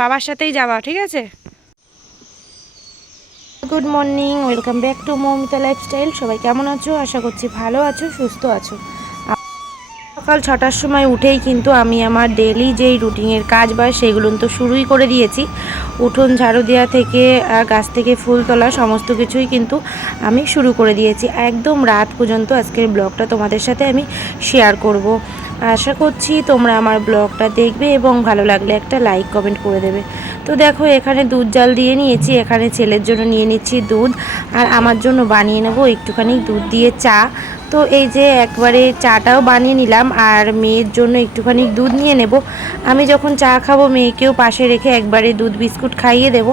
বাবার সাথেই যাওয়া, ঠিক আছে? Good morning, welcome back to Moumita lifestyle. সবাই কেমন আছো? আশা করছি ভালো আছো, সুস্থ আছো। সকাল 6টার সময় উঠেই কিন্তু আমি আমার ডেলি যেই রুটিনের কাজ বা সেগুলো তো শুরুই করে দিয়েছি। উঠোন ঝাড়ু দেওয়া থেকে গাছ থেকে ফুল তোলা সমস্ত কিছুই কিন্তু আমি শুরু করে দিয়েছি। একদম রাত পর্যন্ত আজকের ব্লগটা তোমাদের সাথে আমি শেয়ার করব। আশা করছি তোমরা আমার ব্লগটা দেখবে এবং ভালো লাগলে একটা লাইক কমেন্ট করে দেবে। তো দেখো, এখানে দুধ জাল দিয়ে নিয়েছি। এখানে ছেলের জন্য নিয়ে নিচ্ছি দুধ, আর আমার জন্য বানিয়ে নেবো একটুখানি দুধ দিয়ে চা। তো এই যে একবারে চাটাও বানিয়ে নিলাম, আর মেয়ের জন্য একটুখানি দুধ নিয়ে নেব। আমি যখন চা খাবো মেয়েকেও পাশে রেখে একবারে দুধ বিস্কুট খাইয়ে দেবো।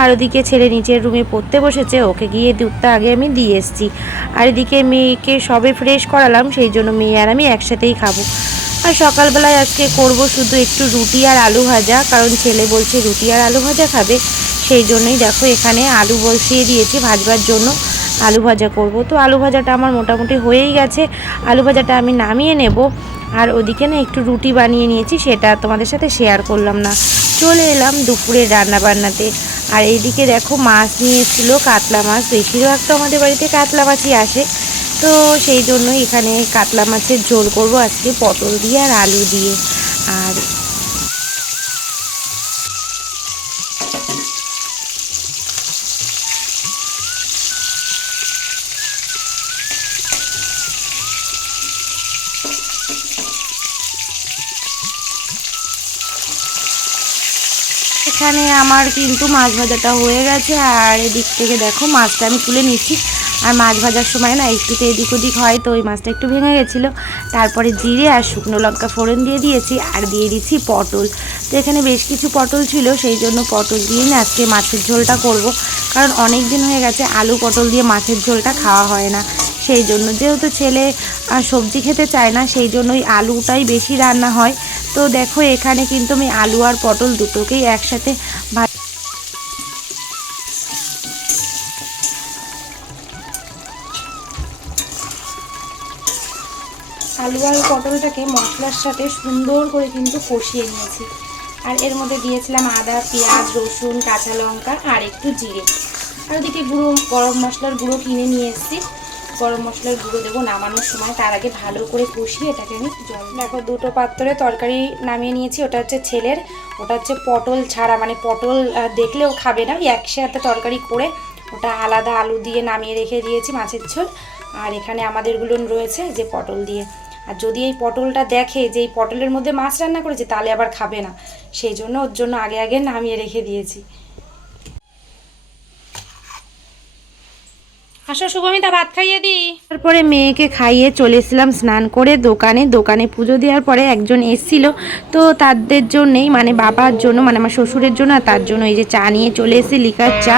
আর ওদিকে ছেলে নিচের রুমে পড়তে বসেছে, ওকে গিয়ে দুধটা আগে আমি দিয়ে এসেছি। আর এদিকে মেয়েকে সবে ফ্রেশ করালাম, সেই জন্য মেয়ে আর আমি একসাথেই খাবো। আর সকালবেলায় আজকে করব শুধু একটু রুটি আর আলু ভাজা, কারণ ছেলে বলছে রুটি আর আলু ভাজা খাবে। সেই জন্যই দেখো এখানে আলু বসিয়ে দিয়েছি ভাজবার জন্য। আলু ভাজা করব। তো আলু ভাজাটা আমার মোটামুটি হয়েই গেছে। আলু ভাজাটা আমি নামিয়ে নেব। আর ওদিকে না একটু রুটি বানিয়ে নিয়েছি, সেটা তোমাদের সাথে শেয়ার করলাম না। চলে এলাম দুপুরের রান্নাবান্নাতে। আর এইদিকে দেখো মাছ নিয়ে এসেছিলো, কাতলা মাছ। বেশিরভাগ তো আমাদের বাড়িতে কাতলা মাছই আসে। তো সেই জন্যই এখানে কাতলা মাছের ঝোল করব আজকে, পটল দিয়ে আর আলু দিয়ে। আর এখানে আমার কিন্তু মাছ ভাজাটা হয়ে গেছে। আর এদিক থেকে দেখো মাছটা আমি তুলে নিচ্ছি। আর মাছ ভাজার সময় না একটু তো এদিক ওদিক হয়, তো ওই মাছটা একটু ভেঙে গেছিলো। তারপরে জিরে আর শুকনো লঙ্কা ফোড়ন দিয়ে দিয়েছি, আর দিয়ে দিচ্ছি পটল। তো এখানে বেশ কিছু পটল ছিল, সেই জন্য পটল দিয়ে না আজকে মাছের ঝোলটা করব। কারণ অনেক দিন হয়ে গেছে আলু পটল দিয়ে মাছের ঝোলটা খাওয়া হয় না। সেই জন্য যেহেতু ছেলে সবজি খেতে চায় না, সেই জন্যই আলুটাই বেশি রান্না হয়। তো দেখো এখানে কিন্তু আমি আলু আর পটল দুটোকেই একসাথে আলু আর পটলটাকে মশলার সাথে সুন্দর করে কিন্তু কষিয়ে নিয়েছি। আর এর মধ্যে দিয়েছিলাম আদা, পেঁয়াজ, রসুন, কাঁচা লঙ্কা আর একটু জিরে। আর ওদিকে গুঁড়ো গরম মশলার গুঁড়ো কিনে নিয়ে এসেছি। গরম মশলার গুঁড়ো দেবো নামানোর সময়, তার আগে ভালো করে কষিয়ে এটাকে আমি জল। দেখো দুটো পাত্রে তরকারি নামিয়ে নিয়েছি। ওটা হচ্ছে ছেলের, ওটা হচ্ছে পটল ছাড়া, মানে পটল দেখলেও খাবে না, ওই একসাথে তরকারি করে ওটা আলাদা আলু দিয়ে নামিয়ে রেখে দিয়েছি মাছের ঝোল। আর এখানে আমাদেরগুলো রয়েছে যে পটল দিয়ে। আর যদি এই পটলটা দেখে যে এই পটলের মধ্যে মাছ রান্না করেছে, তাহলে আবার খাবে না। সেই জন্য ওর জন্য আগে আগে নামিয়ে রেখে দিয়েছি। আসো শুভমিতা, ভাত খাইয়ে দিই। তারপরে মেয়েকে খাইয়ে চলে এসেছিলাম স্নান করে দোকানে পুজো দেওয়ার পরে একজন এসেছিল। তো তাদের জন্যেই, মানে বাবার জন্য, মানে আমার শ্বশুরের জন্য, আর তার জন্য এই যে চা নিয়ে চলে এসেছি, লিকার চা।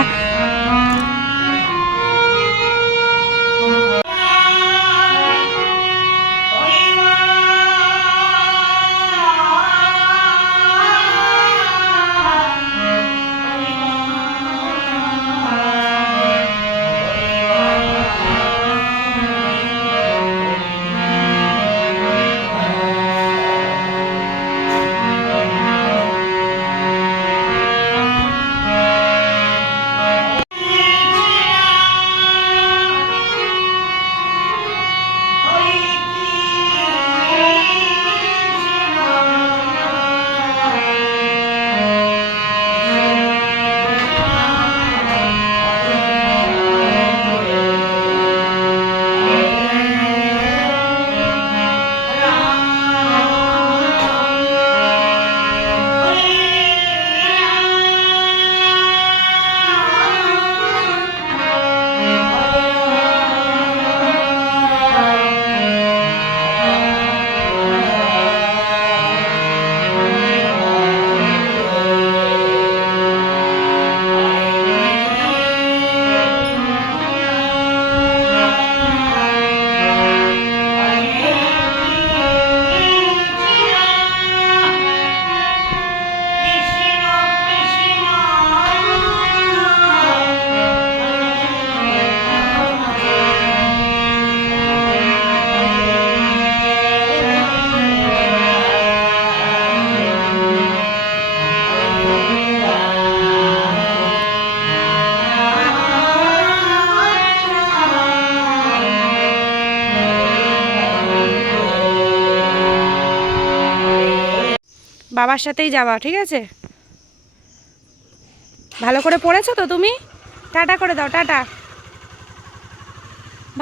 বাবার সাথেই যাবা, ঠিক আছে? ভালো করে পড়েছো তো তুমি? টাটা করে দাও, টাটা।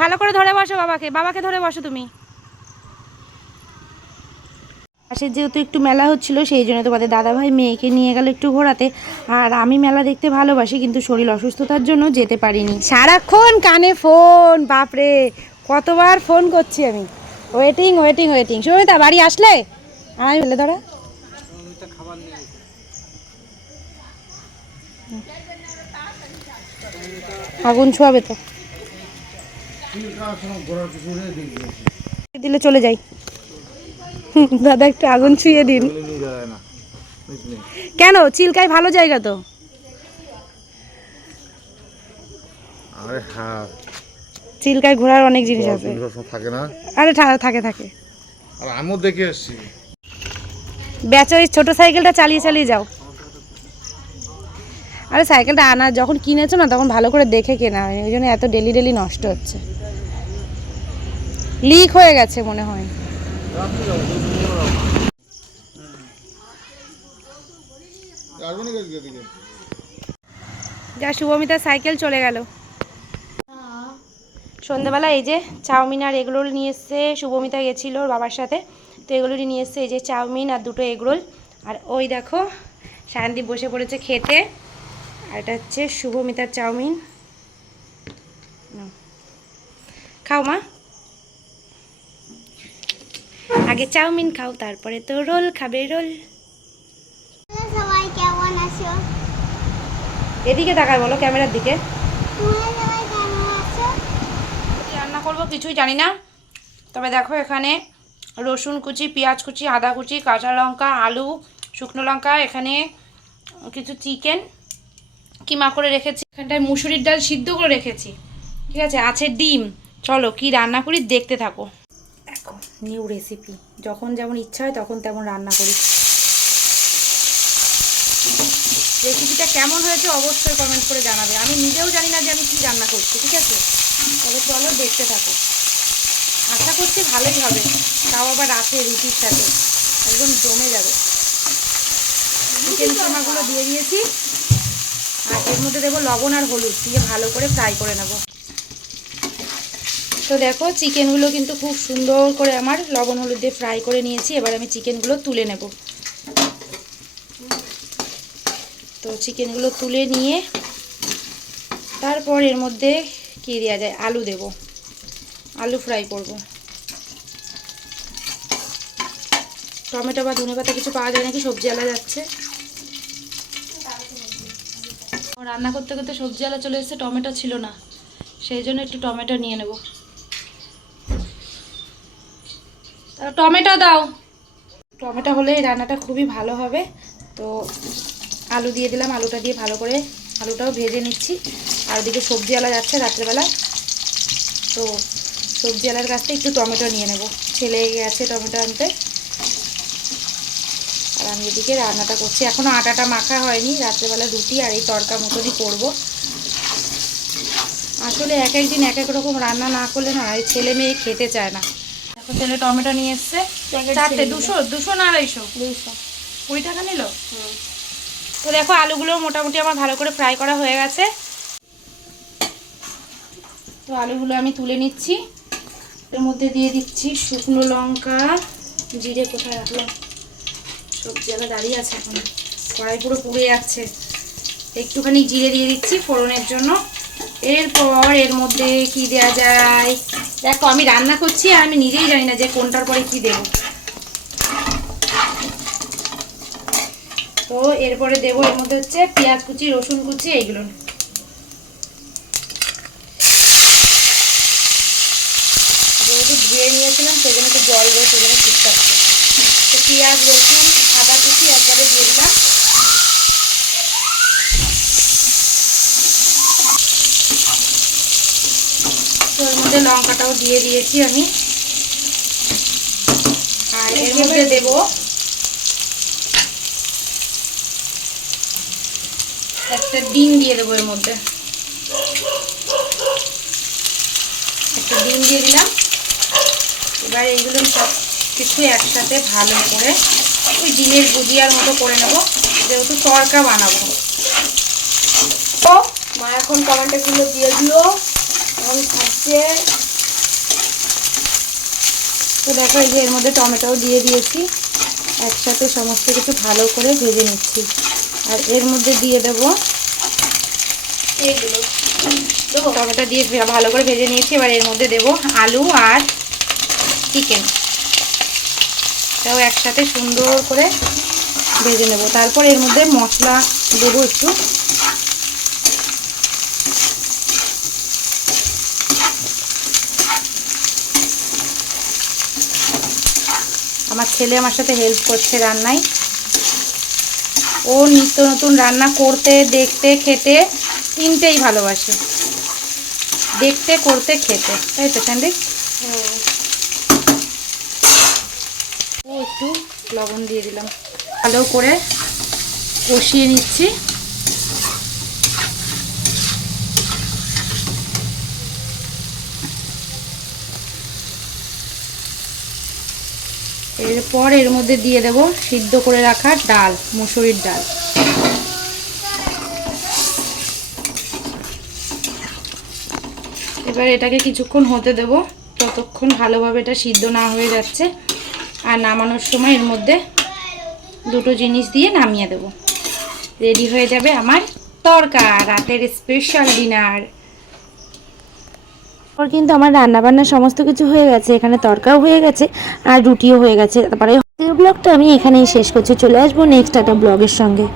ভালো করে ধরে বসো বাবাকে, বাবাকে ধরে বসো তুমি। পাশে যেহেতু একটু মেলা হচ্ছিল, সেই জন্য তোমাদের দাদাভাই মেয়েকে নিয়ে গেল একটু ঘোরাতে। আর আমি মেলা দেখতে ভালোবাসি, কিন্তু শরীর অসুস্থতার জন্য যেতে পারিনি। সারাক্ষণ কানে ফোন, বাপরে কতবার ফোন করছি আমি। Waiting waiting waiting. সুমিতা বাড়ি আসলে আমি বলে ধরা আগুন ছোঁয়াবে তো, দিলে চলে যাই। দাদা একটু আগুন ছুঁয়ে দিন। কেন? চিল্কায় ভালো জায়গা তো। চিল্কায় ঘোরার অনেক জিনিস আছে। আরে থাকে থাকে। আর আমিও দেখে এসেছি। বেচো ওই ছোট সাইকেলটা চালিয়ে চালিয়ে যাও। আরে সাইকেলটা আনা যখন কিনেছো না, তখন ভালো করে দেখে কেনা হয়, ওই জন্য এত ডেলি ডেলি নষ্ট হচ্ছে। লিক হয়ে গেছে মনে হয়। যা শুভমিতার সাইকেল চলে গেল। সন্ধ্যাবেলা এই যে চাউমিন আর এগরোল নিয়ে এসছে। শুভমিতা গেছিলো ওর বাবার সাথে, তো এগুলোরই নিয়ে এসছে। এই যে চাউমিন আর দুটো এগরোল। আর ওই দেখো সায়নদীপ বসে পড়েছে খেতে। আর এটা হচ্ছে শুভমিতার চাউমিন। খাও মা, আগে চাউমিন খাও, তারপরে তো রোল খাবে, রোল। সবাই কেমন আছো? এদিকে তাকায় বলো, ক্যামেরার দিকে। রান্না করবো কিছুই জানি না, তবে দেখো এখানে রসুন কুচি, পেঁয়াজ কুচি, আদা কুচি, কাঁচা লঙ্কা, আলু, শুকনো লঙ্কা, এখানে কিছু চিকেন কিমা করে রেখেছি, এখানটায় মুসুরির ডাল সিদ্ধ করে রেখেছি, ঠিক আছে ডিম। চলো কি রান্না করি দেখতে থাকো। দেখো নিউ রেসিপি, যখন যেমন ইচ্ছা হয় তখন তেমন রান্না করি। রেসিপিটা কেমন হয়েছে অবশ্যই কমেন্ট করে জানাবে। আমি নিজেও জানি না যে আমি কি রান্না করছি, ঠিক আছে? তবে চলো দেখতে থাকো, আশা করছি ভালোই হবে। তাও আবার রাতে রুটির সাথে একদম জমে যাবে। চিকেন কিমাগুলো দিয়ে দিয়েছি, আর এর মধ্যে দেবো লবণ আর হলুদ দিয়ে ভালো করে ফ্রাই করে নেব। তো দেখো চিকেনগুলো কিন্তু খুব সুন্দর করে আমার লবণ হলুদ দিয়ে ফ্রাই করে নিয়েছি। এবার আমি চিকেনগুলো তুলে নেব। তো চিকেনগুলো তুলে নিয়ে তারপর এর মধ্যে কি দেওয়া যায়, আলু দেব, আলু ফ্রাই করব। টমেটো বা ধনেপাতা কিছু পাওয়া যায় নাকি, সবজি আলা যাচ্ছে। রান্না করতে করতে সবজি আলা চলে এসেছে, টমেটো ছিল না, সেই জন্য একটু টমেটো নিয়ে নেব। টমেটো দাও। টমেটো হলে রান্নাটা খুবই ভালো হবে। তো আলু দিয়ে দিলাম, আলুটা দিয়ে ভালো করে আলুটাও ভেজে নিচ্ছি। আর ওদিকে সবজিওয়ালা যাচ্ছে রাত্রেবেলা, তো সবজিওয়ালার কাছ থেকে একটু টমেটো নিয়ে নেব। ছেলে গেছে টমেটো আনতে। আর আমি এদিকে রান্নাটা করছি, এখনও আটাটা মাখা হয়নি। রাত্রেবেলা রুটি আর এই তড়কা মতনই করবো। আসলে এক একদিন এক এক রকম রান্না না করলে না, এই ছেলে মেয়ে খেতে চায় না। এখন ছেলে টমেটো নিয়ে এসছে চারটে, 200 না 250? 20 টাকা নিল। তো দেখো আলুগুলো মোটামুটি আমার ভালো করে ফ্রাই করা হয়ে গেছে। তো আলুগুলো আমি তুলে নিচ্ছি। এর মধ্যে দিয়ে দিচ্ছি শুকনো লঙ্কা, জিরে কোথায় রাখলাম, সবজি আলা দাঁড়িয়ে আছে, এখন কড়াই পুরো পুড়ে যাচ্ছে। একটুখানি জিরে দিয়ে দিচ্ছি ফোড়নের জন্য। এরপর এর মধ্যে কি দেওয়া যায়, দেখো আমি রান্না করছি আর আমি নিজেই জানি না যে কোনটার পরে কি দেব। তো এরপরে দেবো এর মধ্যে হচ্ছে পেঁয়াজ কুচি, রসুন কুচি, এইগুলো। যেহেতু ধুয়ে নিয়েছিলাম সেজন্য একটু জল দেবো, সেজন্য ঠিক থাকছে। তো পেঁয়াজ, রসুন, আদা কুচি একবারে দিয়ে দিলাম। তো এর মধ্যে লঙ্কাটাও দিয়ে দিয়েছি আমি। আর এর মধ্যে দেবো একটা ডিম দিয়ে দেবো এর মধ্যে, একটা ডিম দিয়ে দিলাম। এবার এইগুলো সব কিছু একসাথে ভালো করে ওই ডিমের ভুজিয়ার মতো করে নেব, যেহেতু তড়কা বানাবো। তো মা এখন টমেটোগুলো দিয়ে দিল, এখন খাচ্ছে। তো দেখো এই যে এর মধ্যে টমেটোও দিয়ে দিয়েছি, একসাথে সমস্ত কিছু ভালো করে ভেজে নিচ্ছি। আর এর মধ্যে দিয়ে দেবো এইগুলো টমেটো দিয়ে ভালো করে ভেজে নিয়েছি। এবার এর মধ্যে দেবো আলু আর চিকেন, এটাও একসাথে সুন্দর করে ভেজে নেব। তারপর এর মধ্যে মশলা দেবো একটু, আমার ছেলে আমার সাথে হেল্প করছে রান্নায়। ও নিত্য নতুন রান্না করতে, দেখতে, খেতে তিনটেই ভালোবাসে, দেখতে, করতে, খেতে, তাই তো স্যান্ডি? ও একটু লবণ দিয়ে দিলাম, ভালো করে কষিয়ে নিচ্ছি। এরপর এর মধ্যে দিয়ে দেব সিদ্ধ করে রাখা ডাল, মুসুরির ডাল। এবার এটাকে কিছুক্ষণ হতে দেব, ততক্ষণ ভালোভাবে এটা সিদ্ধ না হয়ে যাচ্ছে। আর নামানোর সময় এর মধ্যে দুটো জিনিস দিয়ে নামিয়ে দেব, রেডি হয়ে যাবে আমার তড়কা, রাতের স্পেশাল ডিনার। ওর কিন্তু আমার রান্নাবান্না সমস্ত কিছু হয়ে গেছে, এখানে তড়কাও হয়ে গেছে আর রুটিও হয়ে গেছে। তারপরে ব্লগটা আমি এখানেই শেষ করছি, চলে আসবো নেক্সট একটা ব্লগের সঙ্গে।